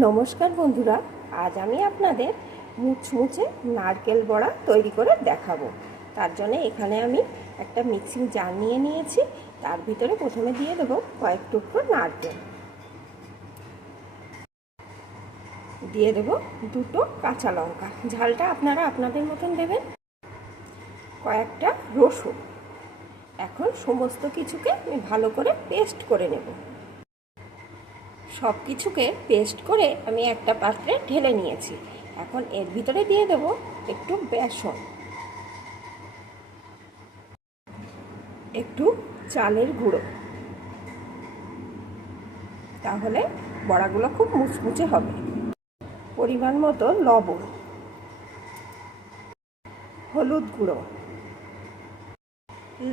নমস্কার বন্ধুরা, আজ আমি আপনাদের মুচমুচে নারকেল বড়া তৈরি করে দেখাবো। তার জন্য এখানে আমি একটা মিক্সিং জার নিয়ে নিয়েছি, তার ভিতরে প্রথমে দিয়ে দেবো কয়েক টুকরো নারকেল। দিয়ে দেবো দুটো কাঁচা লঙ্কা। ঝালটা আপনারা আপনাদের মতন দেবেন। কয়েকটা রসুন। এখন সমস্ত কিছুকে আমি ভালো করে পেস্ট করে নেব। সব কিছুকে পেস্ট করে আমি একটা পাত্রে ঢেলে নিয়েছি। এখন এর ভিতরে দিয়ে দেব একটু বেসন। একটু চালের গুঁড়ো। তাহলে বড়াগুলো খুব মুচমুচে হবে। পরিমাণ মতো লবণ। হলুদ গুঁড়ো।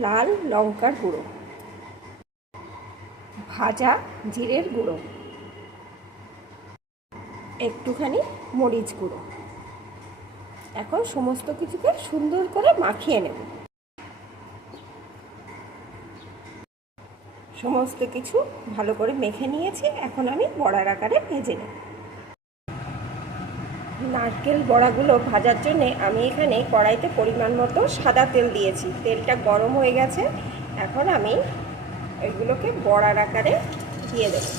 লাল লঙ্কার গুঁড়ো। ভাজা জিরের গুঁড়ো। একটুখানি মরিচ গুঁড়ো। এখন সমস্ত কিছুকে সুন্দর করে মাখিয়ে নেব। সমস্ত কিছু ভালো করে মেখে নিয়েছি, এখন আমি বড়ার আকারে ভেজে নেব। নারকেল বড়াগুলো ভাজার জন্যে আমি এখানে কড়াইতে পরিমাণ মতো সাদা তেল দিয়েছি। তেলটা গরম হয়ে গেছে, এখন আমি এগুলোকে বড়ার আকারে দিয়ে দেবো।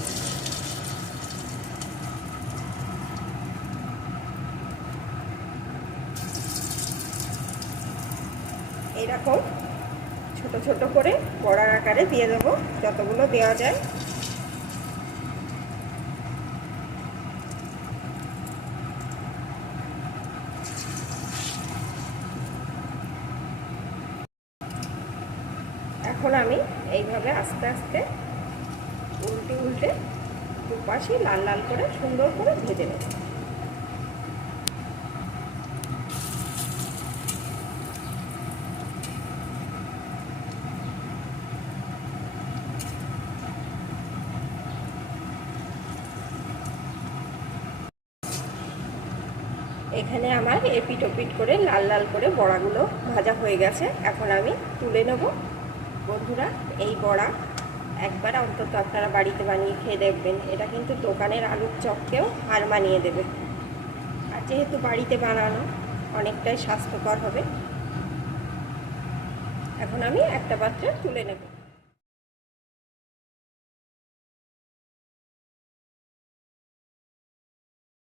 এরকম ছোট ছোট করে বড়ার আকারে দিয়ে দেবো, যতগুলো দেওয়া যায়। এখন আমি এইভাবে আস্তে আস্তে উল্টে উল্টে দুপাশে লাল লাল করে সুন্দর করে ভেজে নেব। এখানে আমার এপিট ওপিট করে লাল লাল করে বড়াগুলো ভাজা হয়ে গেছে। এখন আমি তুলে নেব। বন্ধুরা, এই বড়া একবার অন্তত আপনারা বাড়িতে বানিয়ে খেয়ে দেখবেন। এটা কিন্তু দোকানের আলুর চপকেও হার মানিয়ে দেবে। আর যেহেতু বাড়িতে বানানো, অনেকটাই স্বাস্থ্যকর হবে। এখন আমি একটা পাত্রে তুলে নেব।